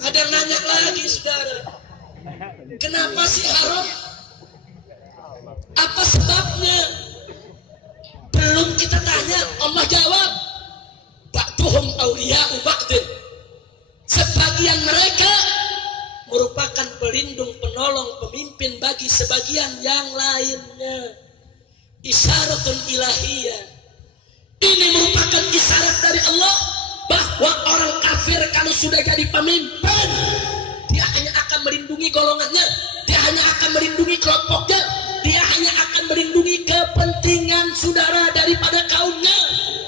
Ada nanya lagi saudara, kenapa sih haram? Apa sebabnya? Belum kita tanya, Allah jawab, ba'duhum awliya'u ba'din. Sebagian mereka merupakan pelindung, penolong, pemimpin bagi sebagian yang lainnya. Isyaratun ilahiyah. Ini merupakan isyarat dari Allah bahwa orang kafir kalau sudah jadi pemimpin, dia hanya akan melindungi golongannya, dia hanya akan melindungi kelompoknya, dia hanya akan melindungi kepentingan saudara daripada kaumnya.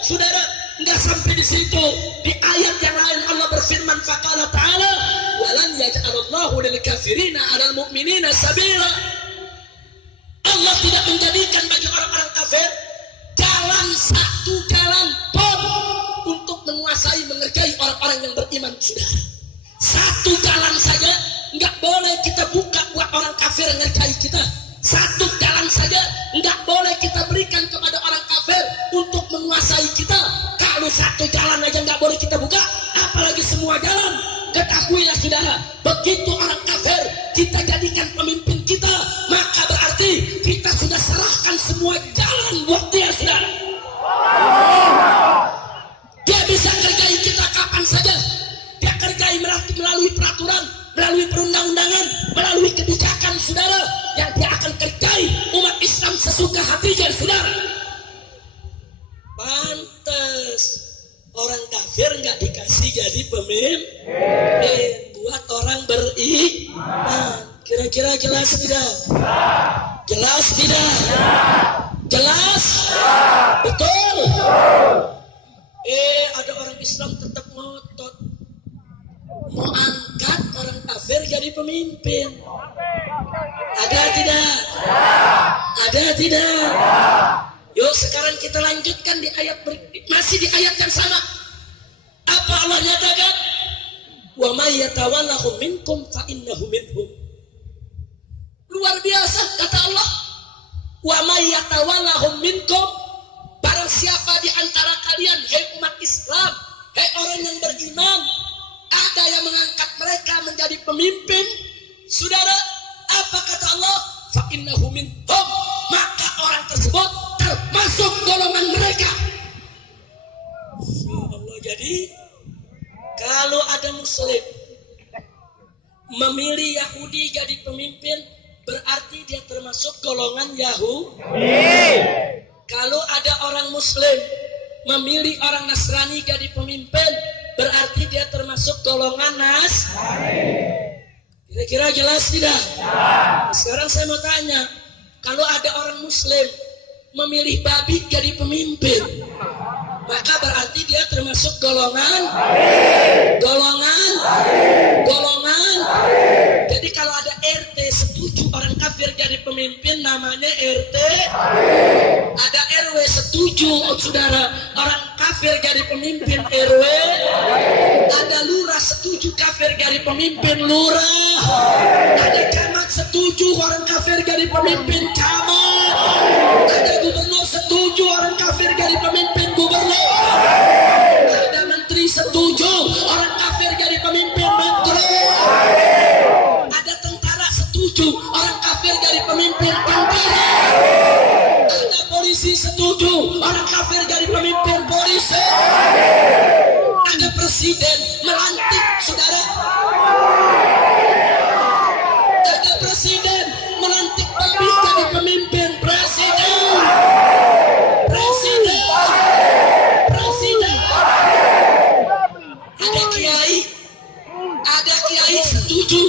Saudara, enggak sampai di situ. Di ayat yang lain Allah berfirman, faqala ta'ala, walan yaj'alallahu lil kafirina 'alal mu'minina sabila. Allah tidak menjadikan bagi orang-orang kafir satu jalan pun untuk menguasai, mengerjai orang-orang yang beriman, saudara. Satu jalan saja enggak boleh kita buka buat orang kafir ngerjai kita. Satu jalan saja enggak boleh kita berikan kepada orang kafir untuk menguasai kita. Kalau satu jalan aja enggak boleh kita buka, apalagi semua jalan. Ketahui ya saudara, begitu orang kafir kita jadikan pemimpin kita, maka berarti kita sudah serahkan semua jalan buat dia, saudara. Dia bisa kerjai kita kapan saja. Dia kerjai melalui peraturan, melalui perundang-undangan, melalui kebijakan, saudara, yang dia akan kerjai umat Islam sesuka hatinya, saudara. Pantes orang kafir nggak dikasih jadi pemimpin buat orang beriman. Kira-kira jelas tidak? Jelas tidak? Jelas? Betul? Ada orang Islam tetap ngotot mau angkat orang kafir jadi pemimpin. Ada tidak? Ada tidak? Yuk sekarang kita lanjutkan di ayat masih di ayat yang sama. Apa Allah nyatakan? Wa may yatawallahum minkum fa innahu minhum. Luar biasa kata Allah. Wa may yatawallahum minkum, barang siapa di antara kalian, hei umat Islam, hei orang yang beriman, ada yang mengangkat mereka menjadi pemimpin, saudara, apa kata Allah? Fa innahu minhum, maka orang tersebut termasuk golongan mereka. Allah, jadi kalau ada muslim memilih Yahudi jadi pemimpin, berarti dia termasuk golongan Yahudi. Kalau ada orang muslim memilih orang Nasrani jadi pemimpin, berarti dia termasuk golongan Nasrani. Kira-kira jelas tidak? Sekarang saya mau tanya, kalau ada orang muslim memilih babi jadi pemimpin, maka berarti dia termasuk golongan Jadi kalau ada RT setuju orang kafir jadi pemimpin, namanya RT. Ada RW setuju saudara orang kafir jadi pemimpin, RW. Ada lurah setuju kafir jadi pemimpin, lurah. Ada camat setuju orang kafir jadi pemimpin, camat. Ada gubernur setuju orang kafir jadi pemimpin, gubernur. Ada menteri setuju orang kafir jadi pemimpin, menteri. Ada tentara setuju orang kafir jadi pemimpin, tentara. Ada polisi setuju orang kafir jadi pemimpin, polisi. Ada presiden melantik, saudara. Ada presiden melantik babi jadi pemimpin, presiden. Ada kiai setuju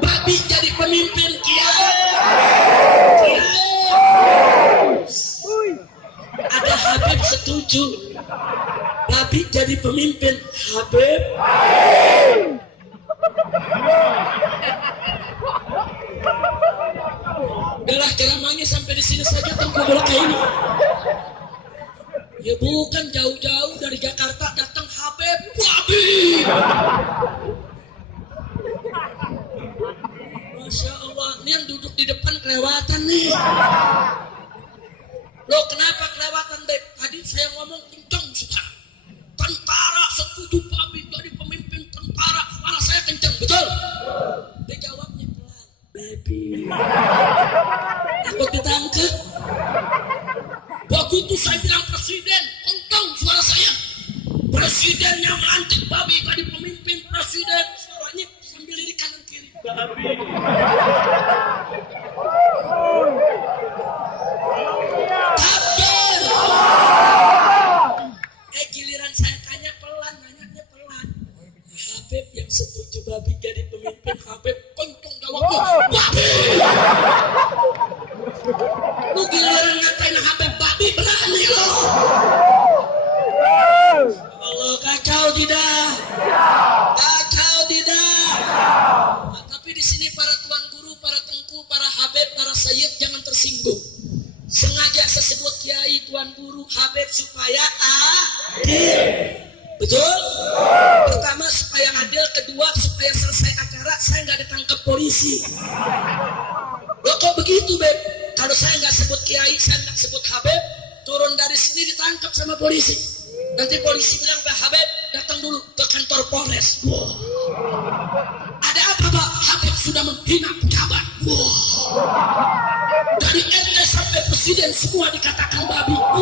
babi jadi pemimpin, kiai. Ada Habib setuju babi jadi pemimpin, Habib. Udahlah ceramahnya sampai di sini saja, tunggu berkah ini. Ya bukan jauh-jauh dari Jakarta datang Habib babi. Masya Allah, ini yang duduk di depan kelewatan nih. Loh kenapa kelewatan, Beb? Tadi saya ngomong kencang sudah. Tentara setuju babi jadi pemimpin, tentara. Suara jadi pemimpin presiden, suaranya sambil lirik kanan kiri. Takbir. Giliran saya tanya pelan, nanyanya pelan. Habib yang setuju babi jadi pemimpin, Habib kenceng jawabnya, babi. Lu giliran ngatain Habib babi, berani lo. Allah, kacau tidak? Kacau tidak? Nah, tapi di sini para tuan guru, para tengku, para Habib, para sayyid jangan tersinggung. Sengaja saya sebut kiai, tuan guru, Habib supaya adil. Betul? Pertama supaya adil, kedua supaya selesai acara saya nggak ditangkap polisi. Loh kok begitu, Beb? Kalau saya nggak sebut kiai, saya nggak sebut Habib, turun dari sini ditangkap sama polisi. Nanti polisi bilang, Pak Habib datang dulu ke kantor Polres. Wow. Ada apa, Pak? Habib sudah menghina pejabat. Wow. Dari RT sampai presiden semua dikatakan babi. Wow.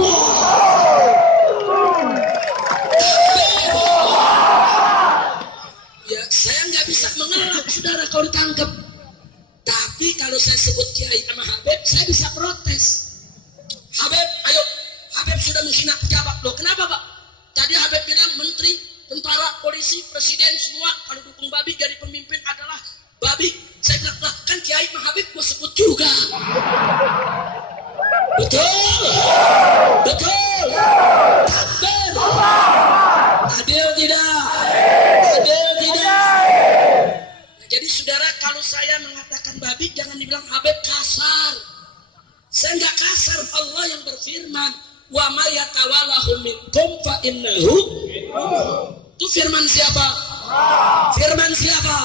Ya, saya nggak bisa mengelak, saudara, kalau ditangkap. Tapi kalau saya sebut kiai sama Habib, saya bisa protes. Habib, ayo. Habib sudah menghina pejabat. Loh, kenapa, Pak? Tadi Habib bilang menteri, tentara, polisi, presiden semua kalau dukung babi jadi pemimpin adalah babi. Saya bilang, lah kan kiai sama Habib gue sebut juga. Betul. Betul. Takbir. Adil tidak? Adil tidak? Nah, jadi saudara, kalau saya mengatakan babi jangan dibilang Habib kasar. Saya nggak kasar. Allah yang berfirman, wa may yatawallahu minkum fa innahu. Itu firman siapa? Firman siapa?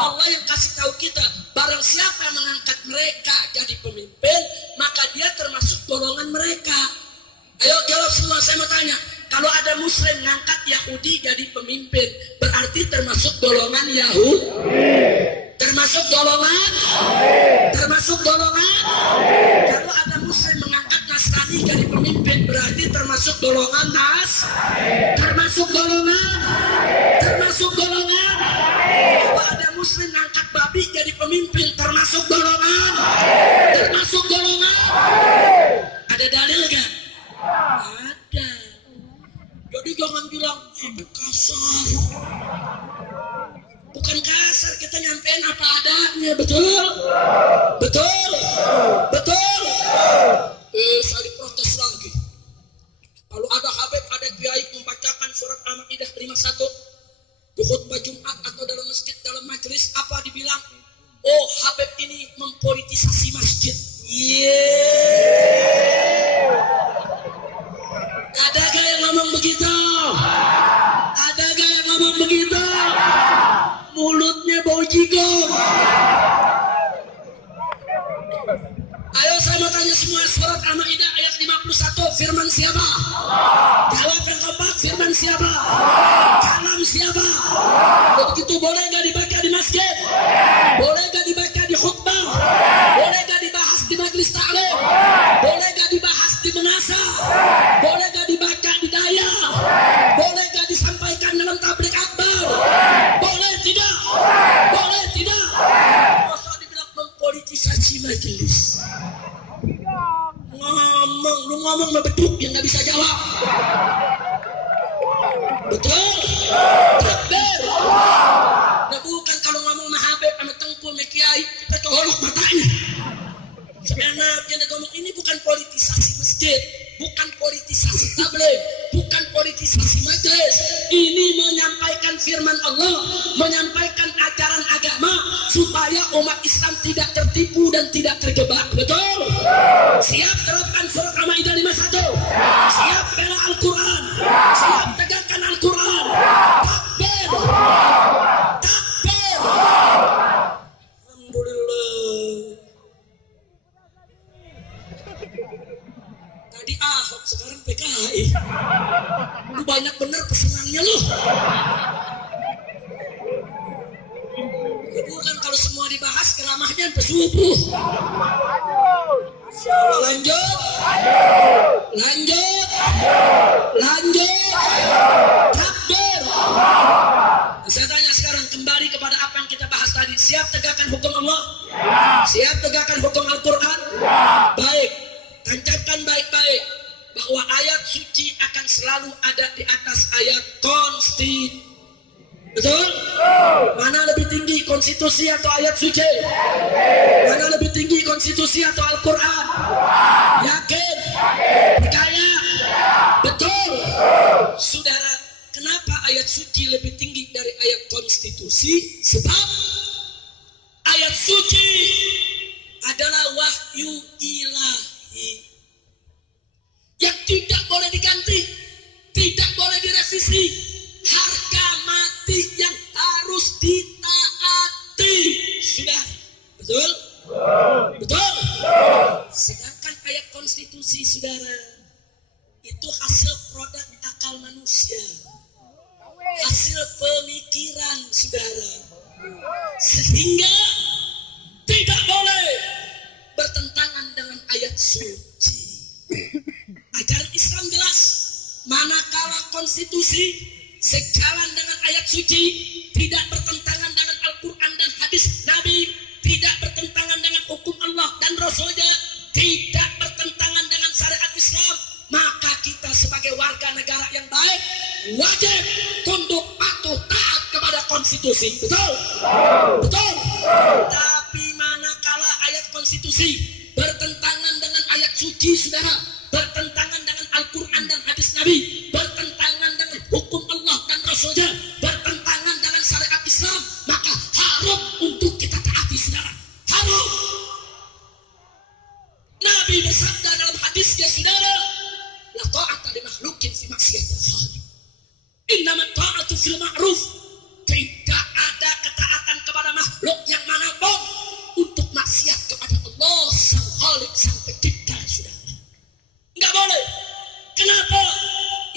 Allah yang kasih tahu kita, barang siapa yang mengangkat mereka jadi pemimpin, maka dia termasuk golongan mereka. Ayo jawab semua, saya mau tanya. Kalau ada muslim ngangkat Yahudi jadi pemimpin, berarti termasuk golongan Yahudi? Termasuk golongan? Termasuk golongan? Kalau ada muslim mengangkat Nasrani jadi pemimpin, berarti termasuk golongan termasuk golongan? Termasuk golongan? Kalau ada muslim ngangkat babi jadi pemimpin, termasuk golongan? Termasuk golongan? Ada dalil gak? Ada. Jadi jangan bilang itu kasar. Bukan kasar, kita nyampein apa adanya, betul? Betul? Betul? Saya diprotes lagi. Kalau ada Habib, ada kiai membacakan surat Al-Maidah 51 di khutbah Jumat atau dalam masjid, dalam majelis, apa dibilang? Oh, Habib ini mempolitisasi masjid. Ada gak yang ngomong begitu? Ada gak yang ngomong begitu? Mulutnya bau jigong. Ayo saya mau tanya semua, surat Al-Maidah ayat 51 firman siapa? Jawab yang keempat, firman siapa? Kalam siapa? Begitu boleh gak dibaca di masjid? Boleh gak dibaca di khutbah? Boleh gak dibahas di majelis ta'lim? Boleh gak dibahas di menasa? Boleh gak dibaca di daya? Boleh gak disampaikan dalam tablik akbar? Boleh tidak? Boleh tidak? Masa dibilang mempolitisasi majelis? Lu ngomong beduk yang gak bisa jawab. Betul? Takbir. Nah bukan kalau ngomong sama Habib, sama Tengku, sama Kiai, kita colok matanya. Sebenarnya yang ngomong ini bukan politisasi masjid, bukan politisasi tabligh, bukan politisasi majelis. Ini menyampaikan firman Allah, menyampaikan ajaran agama supaya umat Islam tidak tertipu dan tidak terjebak. Betul? Siap terapkan surat Al-Maidah 51. Siap bela Al-Quran. Siap tegakkan Al-Quran. Takbir. Takbir. Alhamdulillah. Tadi Ahok, sekarang PKI. Lu banyak bener pesenannya lu. Bukan kalau semua dibahas keramahnya sampai subuh. Lanjut. Lanjut. Lanjut. Takbir. tadi. Siap tegakkan hukum Allah? Siap tegakkan hukum Al-Quran? Baik, tancapkan baik-baik bahwa ayat suci akan selalu ada di atas ayat konstitusi. Betul? Mana lebih tinggi, konstitusi atau ayat suci? Mana lebih tinggi, konstitusi atau Al-Quran? Yakin? Percaya? Betul? Saudara, kenapa ayat suci lebih tinggi dari ayat konstitusi? Sebab ayat suci adalah wahyu ilahi yang tidak boleh diganti, tidak boleh direvisi. Harga mati yang harus ditaati. Sudah, betul? Betul? Sedangkan ayat konstitusi, saudara, itu hasil produk akal manusia, hasil pemikiran, saudara, sehingga tidak boleh bertentangan dengan ayat suci. Ajaran Islam jelas, manakala konstitusi sejalan dengan ayat suci, tidak bertentangan dengan Al-Quran dan hadis Nabi, tidak bertentangan dengan hukum Allah dan Rasulnya, tidak bertentangan dengan syariat Islam, maka kita sebagai warga negara yang baik wajib tunduk patuh taat kepada konstitusi. Betul? Betul? Tapi manakala ayat konstitusi bertentangan dengan ayat suci, saudara, bertentangan dengan Al-Quran dan hadis Nabi, bertentangan dengan hukum Allah dan Rasulnya, bertentangan dengan syariat Islam, maka haram untuk kita taati, saudara. Haram. Nabi bersabda dalam hadisnya, saudara, la ta'ata li makhluqin fi maksiatil khaliq. Innamat ta'atu fil ma'ruf. Tidak ada ketaatan kepada makhluk yang manapun untuk maksiat kepada Allah Sang Khaliq, Sang Pencipta, saudara. Enggak boleh. Kenapa?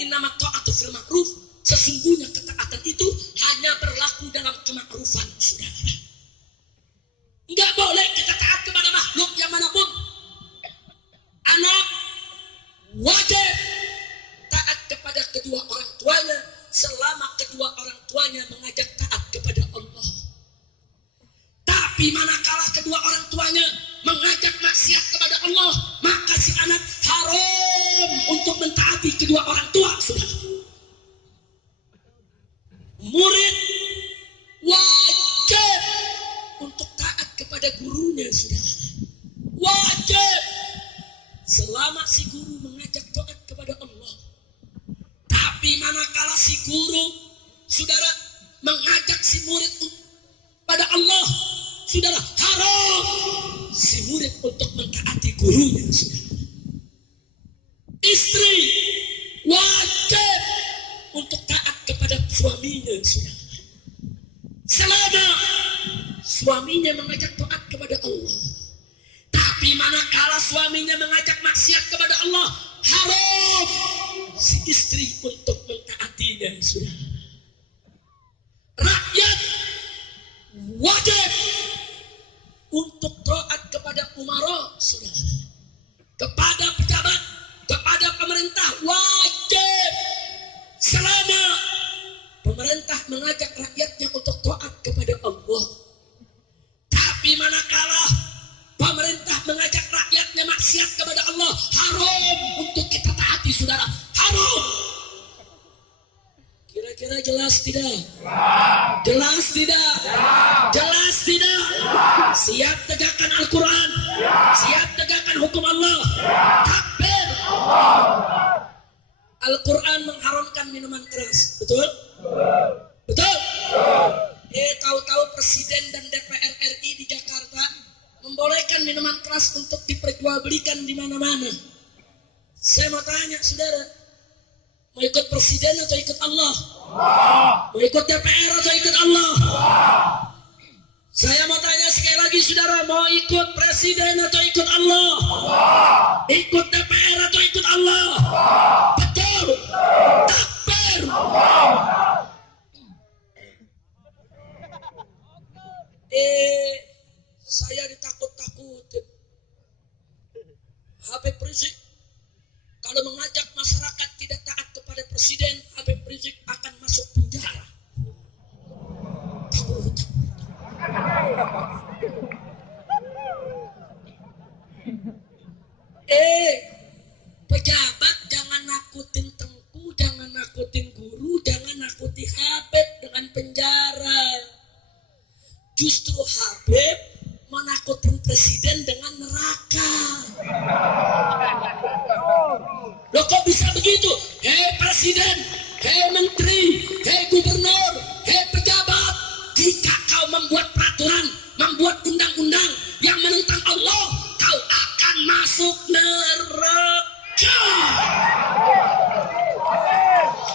Innamat ta'atu fil ma'ruf. Sesungguhnya ketaatan itu hanya berlaku dalam kemakrufan, saudara. Enggak boleh kita taat kepada makhluk yang manapun. Anak wajib taat kepada kedua orang tuanya selama kedua orang tuanya mengajak taat kepada Allah. Tapi manakala kedua orang tuanya mengajak maksiat kepada Allah, maka si anak haram untuk mentaati kedua orang tua, saudara. Murid wajib untuk taat kepada gurunya, saudara. Wajib selama si guru mengajak taat kepada Allah. Tapi manakala si guru, saudara, mengajak si murid pada Allah, saudara, haram si murid untuk mentaati gurunya, saudara. Istri wajib untuk taat kepada suaminya, saudara, selama suaminya mengajak taat kepada Allah. Tapi manakala suaminya mengajak maksiat kepada Allah, haram si istri untuk mentaatinya, saudara. Rakyat wajib untuk taat kepada umara, saudara. Kepada pejabat, kepada pemerintah wajib selama pemerintah mengajak rakyatnya untuk taat kepada Allah. Tapi manakala pemerintah mengajak rakyatnya maksiat kepada Allah, haram untuk kita taati, saudara. Haram. Kira-kira jelas tidak? Jelas tidak? Jelas tidak? Siap tegakkan Al-Quran? Siap tegakkan hukum Allah? Takbir. Al-Quran mengharamkan minuman keras. Betul? Betul? Tahu-tahu Presiden dan DPR RI di Jakarta membolehkan minuman keras untuk diperjualbelikan di mana-mana. Saya mau tanya, saudara, mau ikut Presiden atau ikut Allah? Mau ikut DPR atau ikut Allah? Saya mau tanya sekali lagi, saudara, mau ikut Presiden atau ikut Allah? Ikut DPR atau ikut Allah? Betul. Takbir. Saya ditakut-takutin. Habib Rizik kalau mengajak masyarakat tidak taat kepada Presiden, Habib Rizik akan masuk penjara. Takut. Pejabat jangan nakutin Tengku, jangan nakutin guru, jangan nakuti Habib dengan penjara. Justru Habib menakutin presiden dengan neraka. Loh kok bisa begitu? Hei presiden, hei menteri, hei gubernur, hei pejabat, jika kau membuat peraturan, membuat undang-undang yang menentang Allah, kau akan masuk neraka.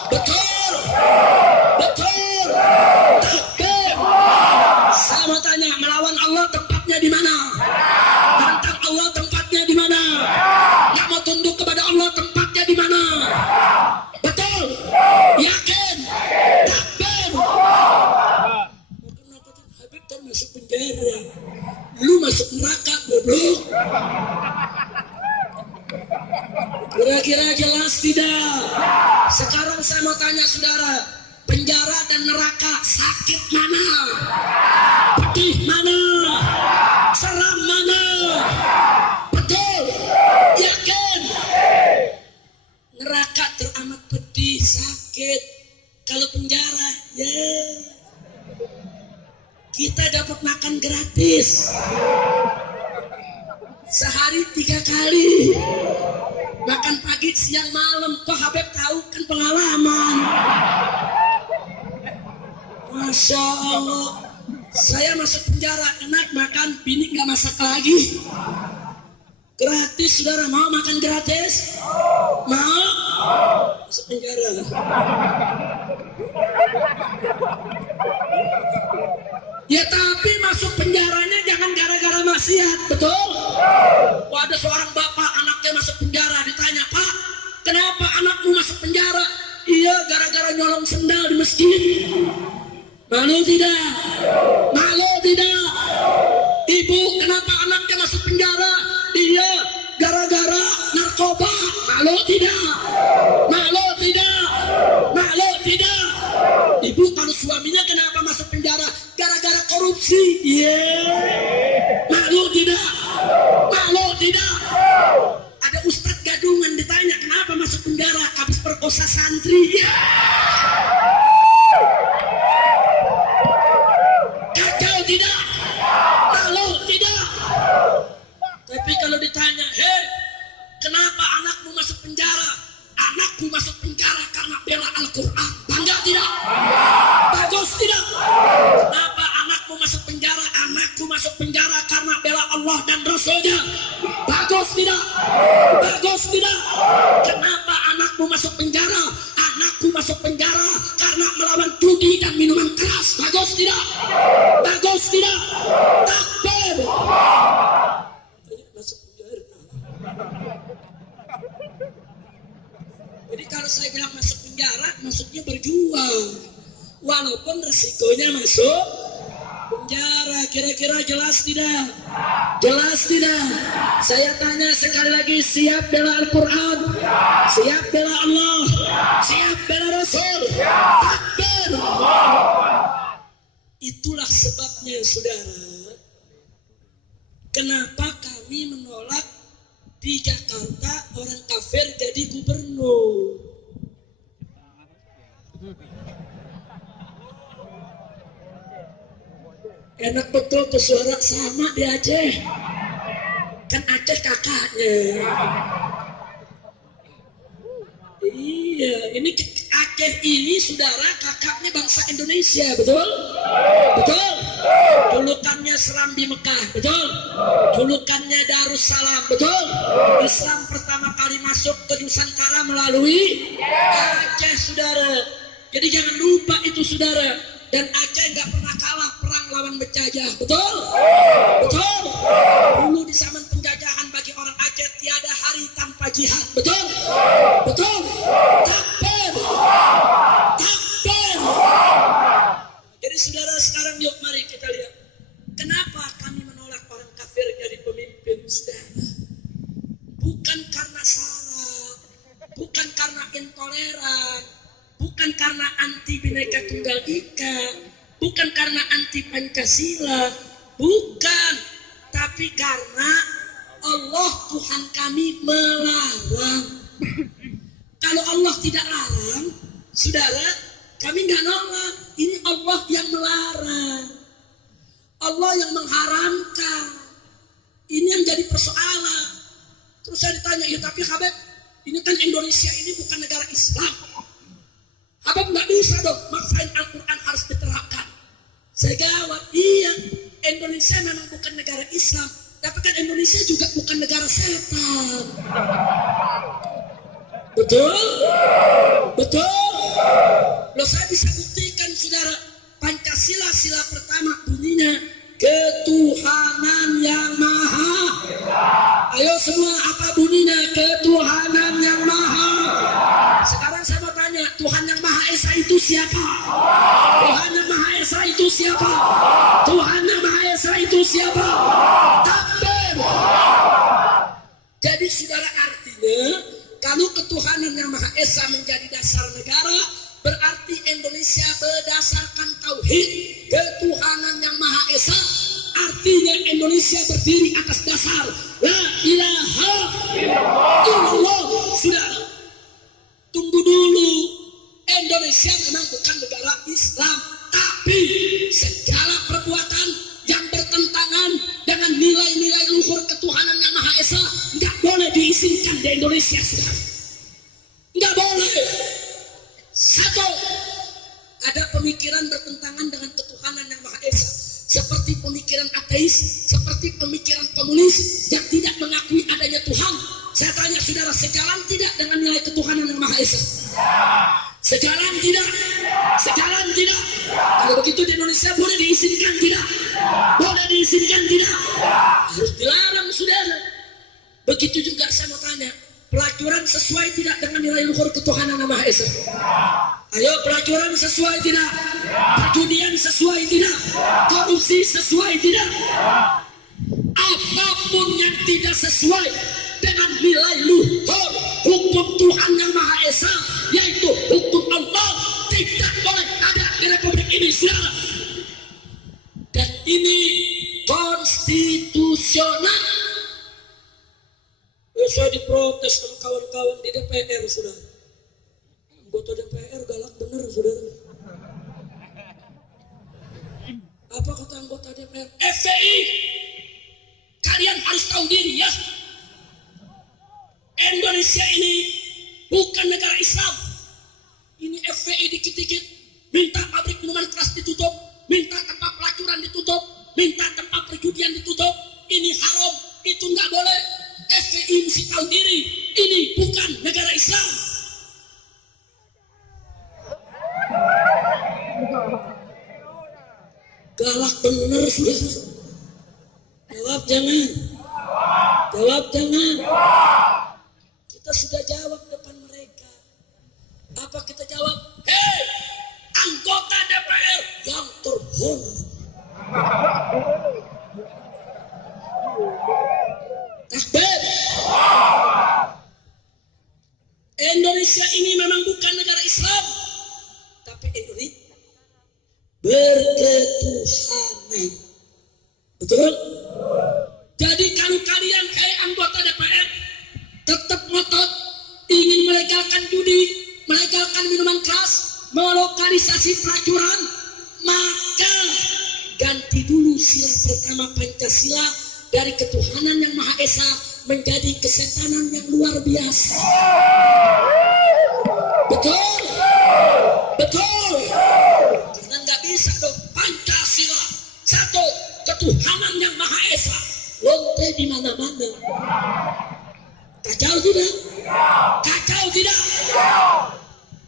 Betul, betul. Takbir. Saya mau tanya, melawan Allah tempatnya di mana? Menentang Allah tempatnya di mana? Nggak mau tunduk kepada Allah tempatnya di mana? Betul? Yakin? Takbir. Kenapa Habib kan masuk penjara? Lu masuk neraka, goblok. Kira-kira jelas tidak? Sekarang saya mau tanya saudara, penjara dan neraka sakit mana? Pedih mana? Seram mana? Betul? Yakin? Neraka teramat pedih, sakit. Kalau penjara, ya kita dapat makan gratis. Sehari 3 kali. Makan pagi, siang, malam. Kok Habib tahu kan pengalaman. Masya Allah. Saya masuk penjara, enak makan, bini nggak masak lagi. Gratis, saudara. Mau makan gratis? Mau? Masuk penjara. Ya tapi masuk penjaranya jangan gara-gara maksiat, betul? Wah, ada seorang bapak anaknya masuk penjara, ditanya, Pak, kenapa anakmu masuk penjara? Iya, gara-gara nyolong sendal di masjid. Malu tidak? Malu tidak? Ibu, kenapa anaknya masuk penjara? Iya, gara-gara narkoba. Malu tidak? Malu tidak? Malu tidak? Ibu, kalau suaminya kenapa masuk penjara? Gara-gara korupsi. Iya. Malu tidak? Malu tidak? Ada ustadz gadungan ditanya kenapa masuk penjara? Habis perkosa santri. Iya. Kacau tidak? Malu tidak? Tapi kalau ditanya, hei, kenapa anakmu masuk penjara? Anakku masuk penjara karena bela Al-Quran. Bangga tidak? Bagus tidak? Kenapa anakmu masuk penjara? Anakku masuk penjara karena bela Allah dan Rasulnya. Bagus tidak? Bagus tidak? Kenapa anakmu masuk penjara? Anakku masuk penjara karena melawan judi dan minuman keras. Bagus tidak? Bagus tidak? Takbir. Masuk penjara. Jadi kalau saya bilang masuk penjara, maksudnya berjuang. Walaupun resikonya masuk penjara. Kira-kira jelas tidak? Jelas tidak? Saya tanya sekali lagi, siap bela Al-Quran? Siap bela Allah? Siap bela Rasul? Takbir! Itulah sebabnya, saudara, kenapa kami menolak di Jakarta orang kafir jadi gubernur. Enak betul tuh suara sama di Aceh. Kan Aceh kakaknya. Iya, ini Aceh ini saudara kakaknya bangsa Indonesia, betul? Betul? Julukannya Serambi Mekah, betul? Julukannya Darussalam, betul? Islam pertama kali masuk ke Nusantara melalui Aceh, saudara. Jadi jangan lupa itu, saudara. Dan Aceh nggak pernah kalah perang lawan penjajah, betul? Betul? Dulu di zaman penjajahan bagi orang Aceh tiada hari tanpa jihad, betul? Betul? Takbir! Takbir! Jadi saudara, sekarang yuk mari kita lihat kenapa kami menolak orang kafir jadi pemimpin, saudara. Bukan karena sara, bukan karena intoleran, bukan karena anti Bhinneka Tunggal Ika, bukan karena anti Pancasila, Bukan, tapi karena Allah Tuhan kami melarang. Kalau Allah tidak larang, saudara, kami nggak nolak. Ini Allah yang melarang, Allah yang mengharamkan. Ini yang jadi persoalan. Terus saya ditanya, ya tapi Habib, ini kan Indonesia ini bukan negara Islam. Habib nggak bisa dong maksain Al-Quran harus diterapkan. Saya jawab, iya, Indonesia memang bukan negara Islam, tapi kan Indonesia juga bukan negara setan. Betul? Betul? Loh, saya bisa buktikan, saudara. Pancasila sila pertama bunyinya ketuhanan yang maha. Ayo semua, apa bunyinya? Ketuhanan yang maha. Sekarang saya mau tanya, Tuhan yang Maha Esa itu siapa? Tuhan yang Maha Esa itu siapa? Tuhan yang Maha Esa itu siapa? Takbir. Jadi saudara, artinya kalau ketuhanan yang Maha Esa menjadi dasar negara, berarti Indonesia berdasarkan tauhid ketuhanan yang Maha Esa. Artinya Indonesia berdiri atas dasar la ilaha illallah. Saudara, tunggu dulu. Indonesia memang bukan negara Islam, tapi segala perbuatan yang bertentangan dengan nilai-nilai luhur ketuhanan yang Maha Esa nggak boleh diizinkan di Indonesia, saudara. Nggak boleh. Satu, ada pemikiran bertentangan dengan ketuhanan yang Maha Esa, seperti pemikiran ateis, seperti pemikiran komunis yang tidak mengakui adanya Tuhan. Saya tanya saudara, sejalan tidak dengan nilai ketuhanan yang Maha Esa? Sejalan tidak? Sejalan tidak? Kalau begitu di Indonesia boleh diizinkan tidak? Boleh diizinkan tidak? Harus dilarang, saudara. Begitu juga saya mau tanya, pelacuran sesuai tidak dengan nilai luhur ketuhanan yang Maha Esa? Ayo, pelacuran sesuai tidak? Perjudian sesuai tidak? Korupsi sesuai tidak? Apapun yang tidak sesuai dengan nilai luhur hukum Tuhan yang Maha Esa, yaitu hukum Allah, tidak boleh ada di Republik ini, saudara. Dan ini konstitusional. Saya diprotes sama kawan-kawan di DPR, saudara. Anggota DPR galak bener, saudara. Apa kata anggota DPR? FPI, kalian harus tahu diri ya. Indonesia ini bukan negara Islam. Ini FPI dikit-dikit minta pabrik minuman keras ditutup, minta tempat pelacuran ditutup, minta tempat perjudian ditutup. Ini haram, itu nggak boleh. FPI mesti tahu diri, ini bukan negara Islam. Galak bener, sudah. Jawab jangan. Jawab jangan. Kita sudah jawab depan mereka. Apa kita jawab? Hei, anggota DPR yang terhormat. Takbir. Indonesia ini memang bukan negara Islam, tapi Indonesia berketuhanan. Betul? Jadi kalau kalian, hei anggota DPR, tetap ngotot ingin melegalkan judi, melegalkan minuman keras, melokalisasi pelacuran, maka ganti dulu sila pertama Pancasila dari ketuhanan yang Maha Esa menjadi kesetanan yang luar biasa. Betul? Betul? Karena nggak bisa dong Pancasila satu ketuhanan yang Maha Esa lonte di mana-mana. Kacau tidak? Kacau tidak?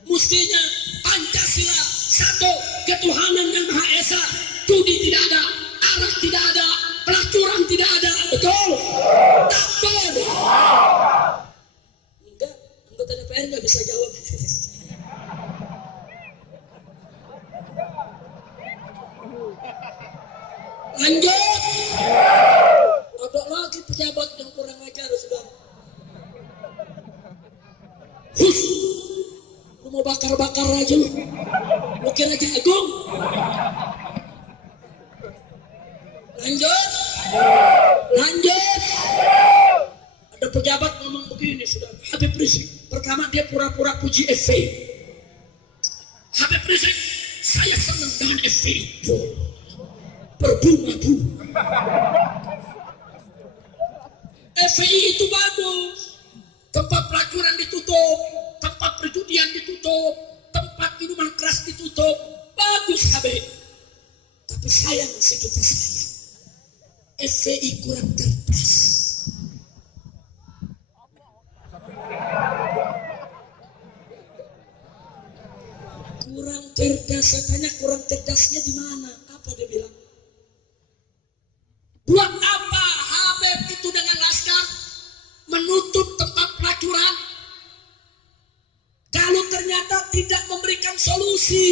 Mestinya Pancasila satu ketuhanan yang Maha Esa, judi tidak ada, arak tidak ada, pelacuran tidak ada. Betul? Takbir. Enggak, anggota DPR nggak bisa jawab. Lanjut. Ada lagi pejabat yang kurang ajar, saudara. Hus, lu mau bakar-bakar aja lu. Lu kira jagung? Lanjut. Ada pejabat ngomong begini, sudah. Habib Rizik. Pertama dia pura-pura puji FPI. Habib Rizik, saya senang dengan FPI. Berbunga-bunga. FPI itu bagus. Tempat pelacuran ditutup, tempat perjudian ditutup, tempat minuman keras ditutup. Bagus Habib. Tapi sayang sejuta saya. FPI kurang cerdas. Kurang cerdas, saya tanya kurang cerdasnya di mana? Apa dia bilang? Buat apa Habib itu dengan laskar menutup tempat pelacuran? Kalau ternyata tidak memberikan solusi,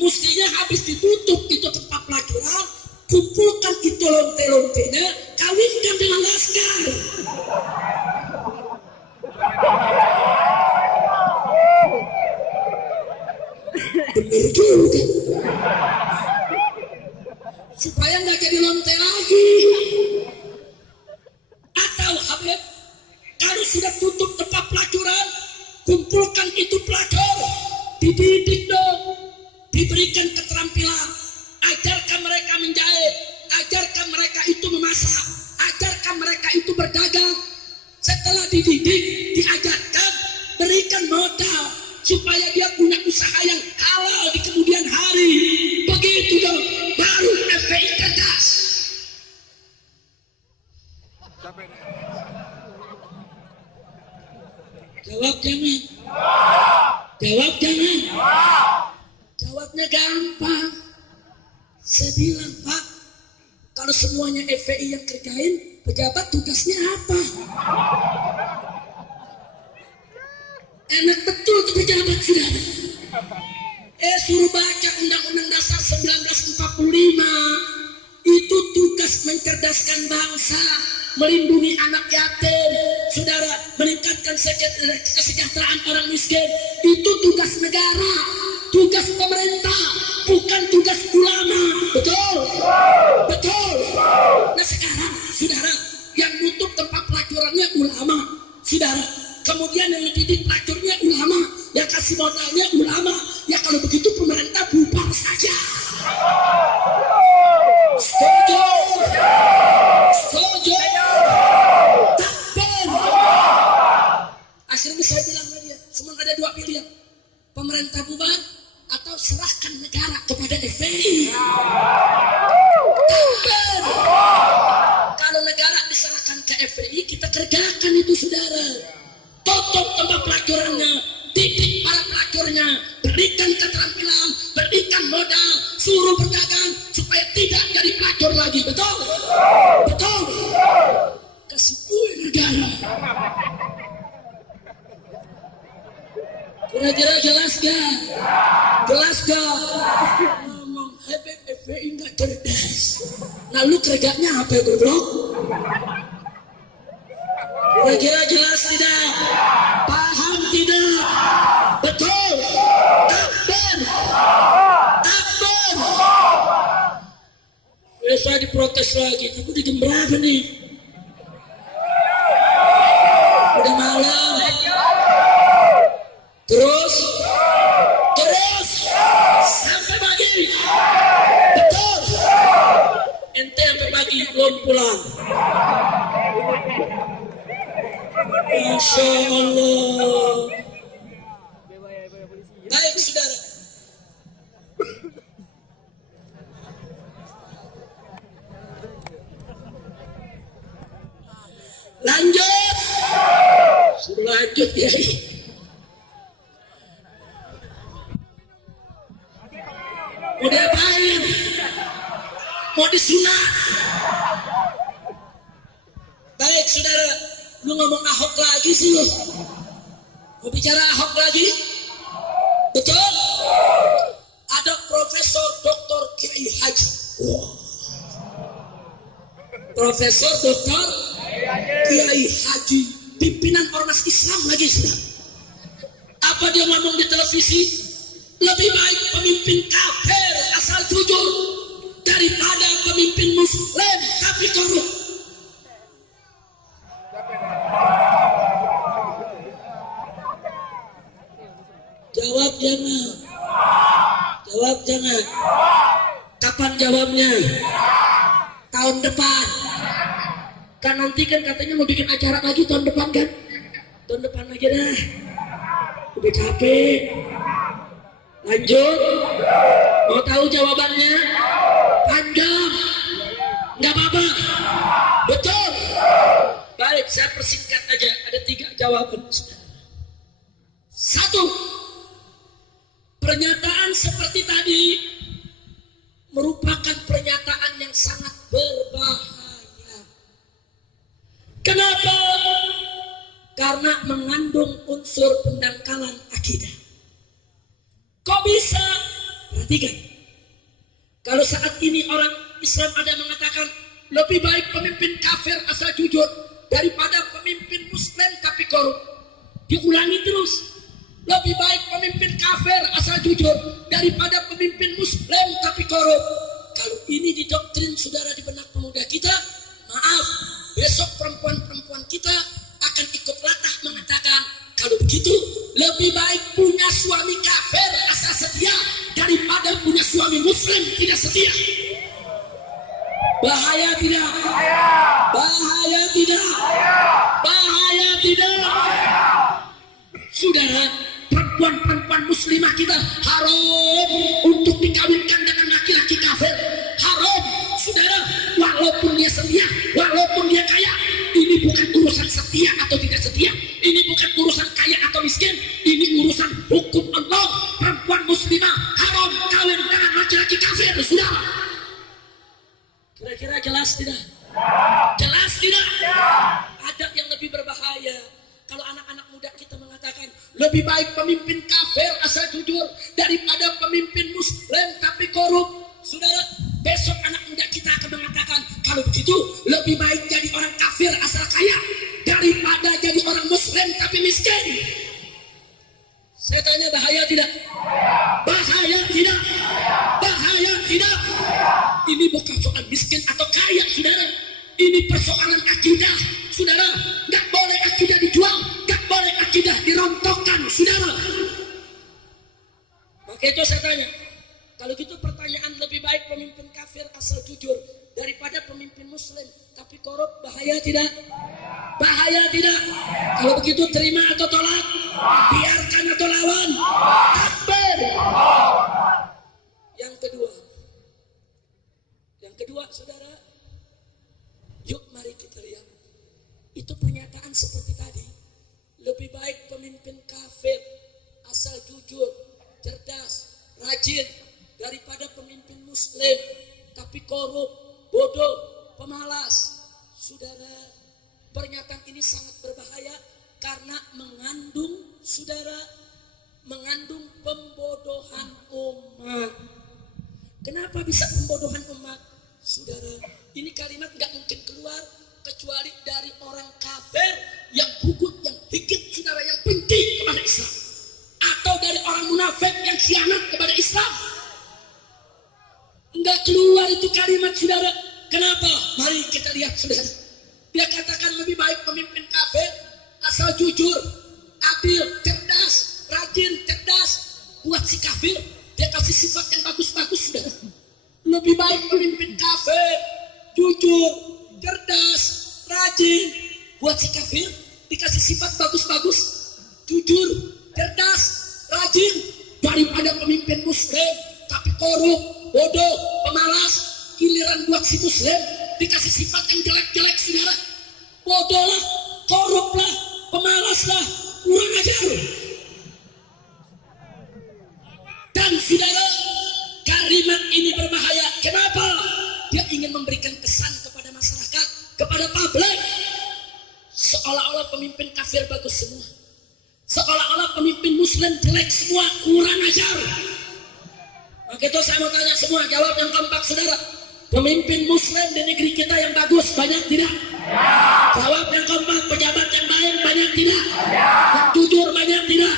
mestinya habis ditutup itu tempat pelacuran, kumpulkan itu lonte-lontenya, kawinkan dengan laskar. Benar juga. Supaya nggak jadi lonte lagi. Atau Habib, kalau sudah tutup tempat pelacuran, kumpulkan itu pelacur, dididik dong, diberikan keterampilan, ajarkan mereka menjahit, ajarkan mereka itu memasak, ajarkan mereka itu berdagang. Setelah dididik, diajarkan, berikan modal supaya dia punya usaha yang halal di kemudian hari. Begitu dong, baru FPI cerdas. Jawab jangan. Jawab jangan. Jawabnya gampang. Saya bilang, Pak, kalau semuanya FPI yang kerjain, pejabat tugasnya apa? Enak betul tuh pejabat, saudara. Suruh baca Undang-Undang Dasar 1945. Itu tugas mencerdaskan bangsa, melindungi anak yatim, saudara, meningkatkan kesejahteraan orang miskin. Itu tugas negara, tugas pemerintah, bukan tugas ulama. Betul? Betul. Nah sekarang, saudara, yang nutup tempat pelacurannya ulama, saudara. Kemudian yang dididik pelacurnya ulama, yang kasih modalnya ulama. Ya kalau begitu pemerintah bubar saja. Setuju? Setuju? Takbir. Akhirnya saya bilang ke dia, cuma ada dua pilihan. Pemerintah bubar atau serahkan negara kepada FPI. Takbir. Kalau negara diserahkan ke FPI, kita kerjakan itu, saudara. Tutup tempat pelacurannya, didik para pelacurnya, berikan keterampilan, berikan modal, suruh berdagang supaya tidak jadi pelacur lagi. Betul? Betul? Kasih duit negara. Kira-kira jelas gak? Jelas gak? Ngomong Habib FPI gak cerdas. Nah lu kerjanya apa goblok? Kira-kira jelas tidak? Paham tidak? Betul? Takbir! Takbir! Saya diprotes lagi, aku di jam berapa nih? Udah malam. Terus sampai pagi. Betul? Ente sampai pagi belum pulang. Masya Allah. Baik saudara. Lanjut. Sudah lanjut ya. Mau diapain? Mau disunat? Baik saudara. Lu ngomong Ahok lagi sih lu. Mau bicara Ahok lagi? Betul? Ada Profesor Dr. Kiai Haji. Wow. Profesor Dr. Kiai Haji, pimpinan ormas Islam lagi sudah. Apa dia ngomong di televisi? Lebih baik pemimpin kafir asal jujur daripada pemimpin muslim Muslim tapi korup. Jawab jangan. Jawab jangan. Kapan jawabnya? Tahun depan. Kan nanti kan katanya mau bikin acara lagi tahun depan kan? Tahun depan lagi dah. Udah capek. Lanjut. Mau tahu jawabannya? Panjang. Nggak apa-apa. Betul. Baik, saya persingkat aja. Ada 3 jawaban. 1. Pernyataan seperti tadi merupakan pernyataan yang sangat berbahaya. Kenapa? Karena mengandung unsur pendangkalan akidah. Kok bisa? Perhatikan. Kalau saat ini orang Islam ada mengatakan lebih baik pemimpin kafir asal jujur daripada pemimpin Muslim tapi korup. Diulangi terus. Lebih baik pemimpin kafir asal jujur daripada pemimpin Muslim tapi korup. Kalau ini didoktrin saudara di benak pemuda kita, maaf, besok perempuan-perempuan kita akan ikut latah mengatakan, kalau begitu lebih baik punya suami kafir asal setia daripada punya suami Muslim tidak setia. Bahaya tidak? Bahaya tidak? Bahaya tidak? Saudara, perempuan-perempuan muslimah kita haram untuk dikawinkan dengan laki-laki kafir. Haram, saudara, walaupun dia setia, walaupun dia kaya. Ini bukan urusan setia atau tidak setia. Ini bukan urusan kaya atau miskin. Ini urusan hukum Allah. Perempuan muslimah haram kawin dengan laki-laki kafir, saudara. Kira-kira jelas tidak? Jelas tidak? Ada yang lebih berbahaya. Kalau anak-anak muda kita mengatakan lebih baik pemimpin kafir asal jujur daripada pemimpin Muslim tapi korup. Saudara, besok anak muda kita akan mengatakan kalau begitu lebih baik jadi orang kafir asal kaya daripada jadi orang Muslim tapi miskin. Saya tanya, bahaya tidak? Bahaya tidak? Bahaya tidak? Ini bukan soal miskin atau kaya, saudara. Ini persoalan akidah, saudara. Nggak boleh akidah dijual, nggak boleh akidah dirontokkan, saudara. Maka itu saya tanya, kalau gitu pertanyaan lebih baik pemimpin kafir asal jujur daripada pemimpin Muslim tapi korup, bahaya tidak? Bahaya tidak? Kalau begitu terima atau tolak? Biarkan atau lawan? Takbir. Yang kedua, saudara, yuk mari kita lihat. Itu pernyataan seperti tadi. Lebih baik pemimpin kafir asal jujur, cerdas, rajin daripada pemimpin Muslim tapi korup, bodoh, pemalas. Saudara, pernyataan ini sangat berbahaya karena mengandung, saudara, mengandung pembodohan umat. Kenapa bisa pembodohan umat? Saudara, ini kalimat nggak mungkin keluar kecuali dari orang kafir yang gugut, yang hikit, saudara, yang benci kepada Islam, atau dari orang munafik yang khianat kepada Islam. Enggak keluar itu kalimat, saudara. Kenapa? Mari kita lihat, saudara. Dia katakan lebih baik pemimpin kafir asal jujur, adil, cerdas, rajin, cerdas. Buat si kafir dia kasih sifat yang bagus-bagus, saudara. Lebih baik pemimpin kafir jujur, cerdas, rajin. Buat si kafir dikasih sifat bagus-bagus, jujur, cerdas, rajin, daripada pemimpin Muslim tapi korup, bodoh, pemalas. Giliran buat si Muslim dikasih sifat yang jelek-jelek, saudara. Bodoh lah, korup lah, pemalas lah, kurang ajar. Dan saudara, kalimat ini berbahaya. Kenapa? Dia ingin memberikan kesan kepada masyarakat, kepada publik, seolah-olah pemimpin kafir bagus semua, seolah-olah pemimpin Muslim jelek semua, kurang ajar. Maka itu saya mau tanya semua, jawab yang kompak, saudara. Pemimpin Muslim di negeri kita yang bagus banyak tidak? Jawab yang kompak. Pejabat yang baik banyak tidak? Yang jujur banyak tidak?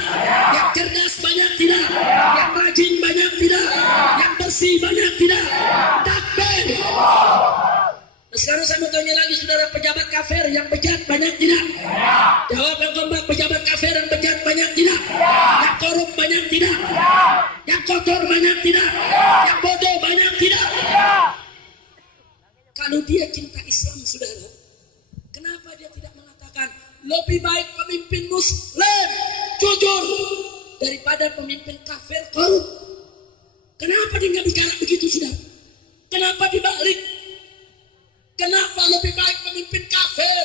Yang cerdas banyak tidak? Yang rajin banyak tidak? Yang bersih banyak tidak? Takbir. Nah, sekarang saya mau tanya lagi, saudara, pejabat kafir yang bejat banyak tidak? Jawab yang kompak, pejabat kafir yang bejat banyak tidak? Yang korup banyak tidak? Yang kotor banyak tidak? Yang bodoh banyak tidak? Kalau dia cinta Islam, saudara, kenapa dia tidak mengatakan lebih baik pemimpin Muslim jujur daripada pemimpin kafir korup? Kenapa dia nggak bicara begitu, saudara? Kenapa dibalik? Kenapa lebih baik pemimpin kafir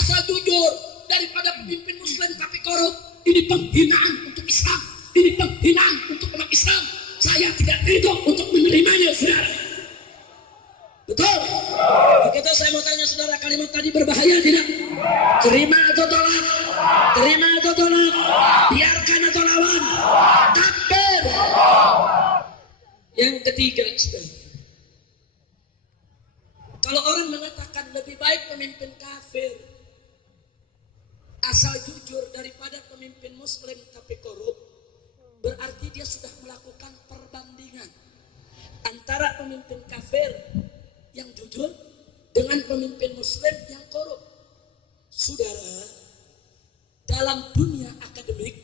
asal jujur daripada pemimpin Muslim tapi korup? Ini penghinaan untuk Islam. Ini penghinaan untuk umat Islam. Saya tidak ridho untuk menerimanya, saudara. Betul? Begitu saya mau tanya saudara, kalimat tadi berbahaya tidak? Terima atau tolak? Terima atau tolak? Biarkan atau lawan? Takbir. Yang ketiga, saudara. Kalau orang mengatakan lebih baik pemimpin kafir asal jujur daripada pemimpin Muslim tapi korup, berarti dia sudah melakukan perbandingan antara pemimpin kafir yang jujur dengan pemimpin Muslim yang korup. Saudara, dalam dunia akademik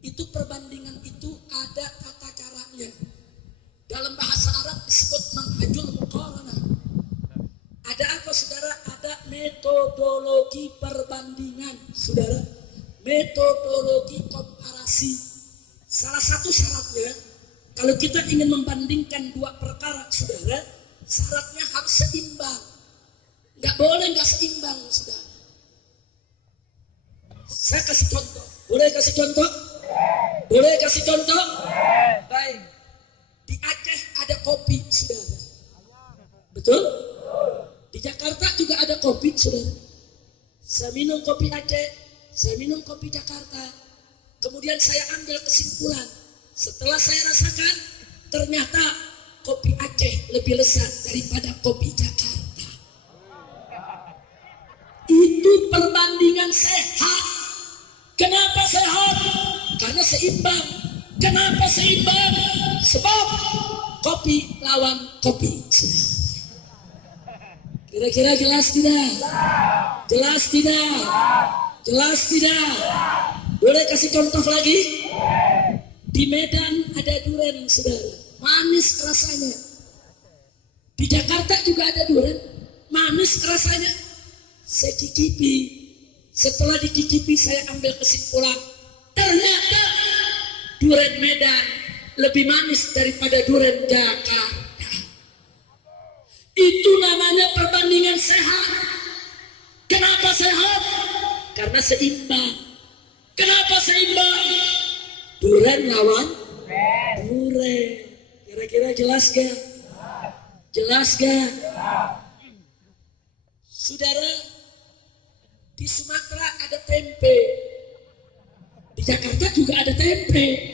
itu perbandingan itu ada tata caranya. Dalam bahasa Arab disebut manhajul muqaranah. Ada apa, saudara? Ada metodologi perbandingan, saudara. Metodologi komparasi. Salah satu syaratnya, kalau kita ingin membandingkan dua perkara, saudara, syaratnya harus seimbang. Nggak boleh nggak seimbang, saudara. Saya kasih contoh. Boleh kasih contoh? Boleh kasih contoh? Baik. Di Aceh ada kopi, saudara. Betul? Di Jakarta juga ada kopi, saudara. Saya minum kopi Aceh, saya minum kopi Jakarta. Kemudian saya ambil kesimpulan. Setelah saya rasakan, ternyata kopi Aceh lebih lezat daripada kopi Jakarta. Itu perbandingan sehat. Kenapa sehat? Karena seimbang. Kenapa seimbang? Sebab kopi lawan kopi. Kira-kira jelas tidak? Jelas tidak? Jelas tidak? Boleh kasih contoh lagi? Di Medan ada durian, saudara. Manis rasanya. Di Jakarta juga ada durian. Manis rasanya. Saya cicipi. Setelah dicicipi saya ambil kesimpulan. Ternyata durian Medan lebih manis daripada durian Jakarta. Itu namanya perbandingan sehat. Kenapa sehat? Karena seimbang. Kenapa seimbang? Durian lawan durian. Kira-kira jelas gak? Jelas gak? Saudara, di Sumatera ada tempe. Di Jakarta juga ada tempe.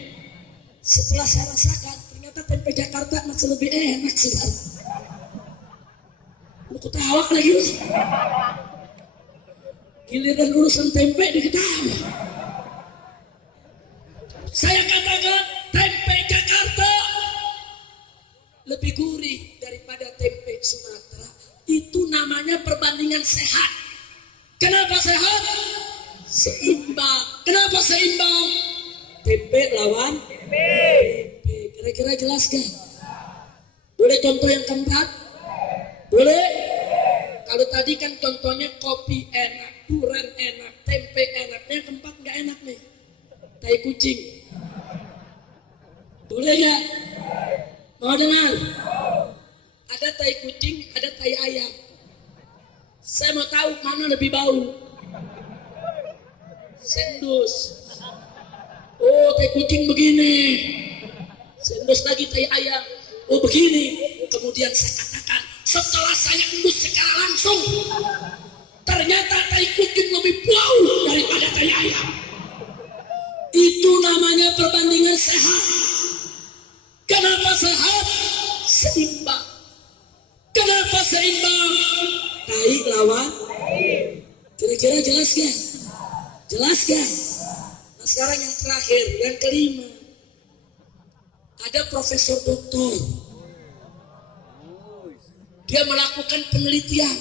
Setelah saya rasakan, ternyata tempe Jakarta masih lebih enak, saudara. Lu ketawa lagi. Giliran urusan tempe diketawa. Saya katakan tempe Jakarta lebih gurih daripada tempe Sumatera. Itu namanya perbandingan sehat. Kenapa sehat? Seimbang. Kenapa seimbang? Tempe lawan tempe. Kira-kira jelas gak? Boleh contoh yang keempat? Boleh? Kalau tadi kan contohnya kopi enak, durian enak, tempe enak. Yang keempat nggak enak nih, tai kucing. Boleh nggak? Mau dengar? Ada tai kucing, ada tai ayam. Saya mau tahu mana lebih bau. Sendus. Oh, tai kucing begini. Sendus lagi tai ayam. Oh begini. Kemudian saya katakan, setelah saya endus secara langsung, ternyata tai kucing lebih bau daripada tai ayam. Itu namanya perbandingan sehat. Kenapa sehat? Seimbang. Kenapa seimbang? Tai lawan. Kira-kira jelas gak? Jelas gak? Nah sekarang yang terakhir, yang kelima. Ada profesor doktor. Dia melakukan penelitian,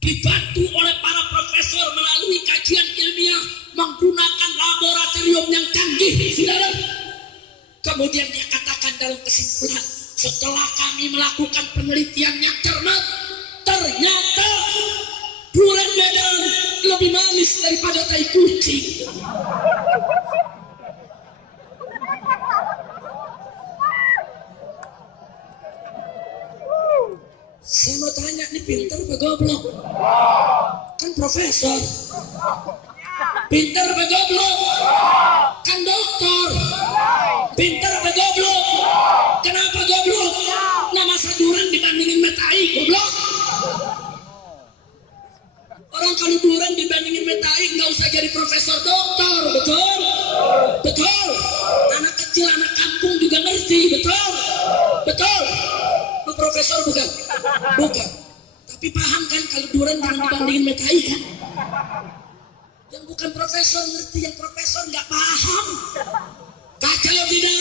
dibantu oleh para profesor melalui kajian ilmiah menggunakan laboratorium yang canggih, saudara. Kemudian dia katakan dalam kesimpulan, setelah kami melakukan penelitian yang cermat, ternyata durian Medan lebih manis daripada tai kucing. Saya mau tanya, nih pinter apa goblok? Kan profesor. Pinter apa goblok? Kan dokter. Pinter apa goblok? Kenapa goblok? Nama saduran dibandingin metai, goblok. Orang kalau duran dibandingin metai nggak usah jadi profesor dokter, betul? Betul. Anak kecil, anak kampung juga ngerti, betul? Betul. Lu profesor bukan? Bukan. Tapi paham kan kalau duran jangan dibandingin metai kan? Yang bukan profesor ngerti, yang profesor nggak paham. Kacau tidak?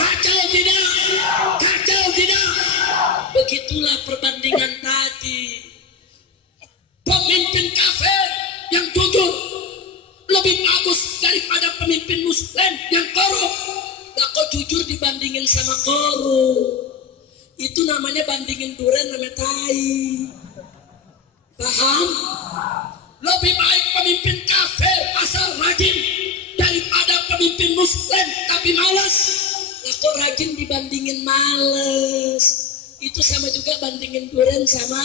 Kacau tidak? Kacau tidak? Begitulah perbandingan tadi. Pemimpin kafir yang jujur lebih bagus daripada pemimpin muslim yang korup. Gak kok jujur dibandingin sama korup. Itu namanya bandingin duren sama tai. Paham? Lebih baik pemimpin kafir asal rajin daripada pemimpin muslim tapi malas. Gak kok rajin dibandingin males. Itu sama juga bandingin duren sama.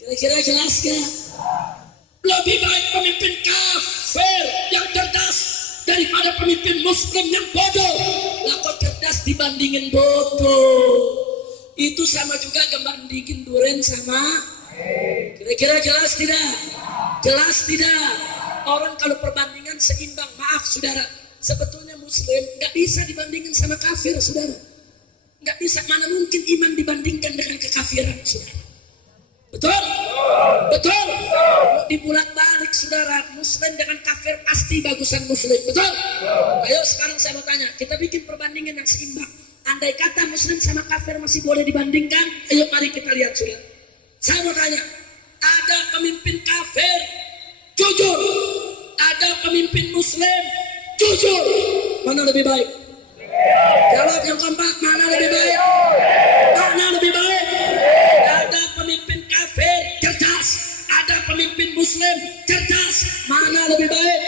Kira-kira jelas gak? Lebih baik pemimpin kafir yang cerdas daripada pemimpin muslim yang bodoh. Lah kok cerdas dibandingin bodoh. Itu sama juga bandingin duren sama. Kira-kira jelas tidak? Jelas tidak? Orang kalau perbandingan seimbang, maaf saudara, sebetulnya muslim gak bisa dibandingin sama kafir, saudara. Nggak bisa, mana mungkin iman dibandingkan dengan kekafiran, saudara. Betul? Betul? Dibulak balik, saudara. Muslim dengan kafir pasti bagusan muslim. Betul? Ayo sekarang saya mau tanya, kita bikin perbandingan yang seimbang. Andai kata muslim sama kafir masih boleh dibandingkan, ayo mari kita lihat, saudara. Saya mau tanya, ada pemimpin kafir jujur, ada pemimpin muslim jujur, mana lebih baik? Jawab yang keempat, mana lebih baik? Mana lebih baik? Ada pemimpin kafir cerdas, ada pemimpin muslim cerdas, mana lebih baik?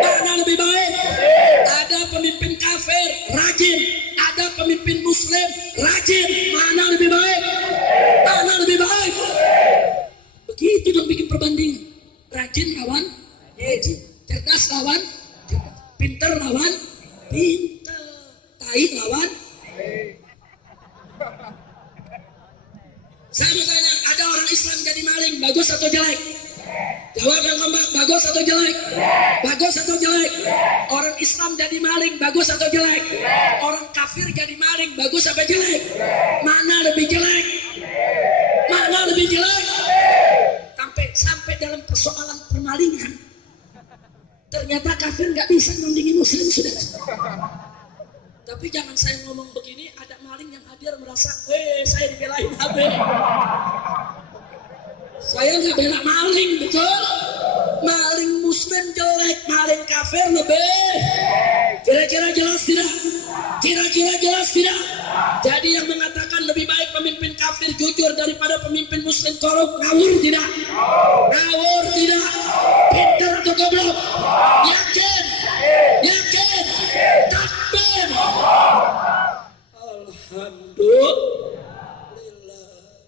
Mana lebih baik? Ada pemimpin kafir rajin, ada pemimpin muslim rajin, mana lebih baik? Mana lebih baik? Begitu dong bikin perbandingan. Rajin lawan rajin, cerdas lawan cerdas, pinter lawan pinter. Tai lawan. Saya mau tanya, ada orang Islam jadi maling, bagus atau jelek? Jawab yang keempat, bagus atau jelek? Bagus atau jelek? Orang Islam jadi maling, bagus atau jelek? Orang kafir jadi maling, bagus apa jelek? Mana lebih jelek? Mana lebih jelek? Sampai dalam persoalan permalingan, ternyata kafir nggak bisa nandingin muslim, saudara. Tapi jangan saya ngomong begini, ada maling yang hadir merasa, saya dibelain HB. Saya nggak bela maling, betul? Maling muslim jelek, maling kafir lebih. Kira-kira jelas tidak? Kira-kira jelas tidak? Jadi yang mengatakan lebih baik pemimpin kafir jujur daripada pemimpin muslim korup, ngawur tidak? Ngawur tidak? Pintar atau goblok? Ya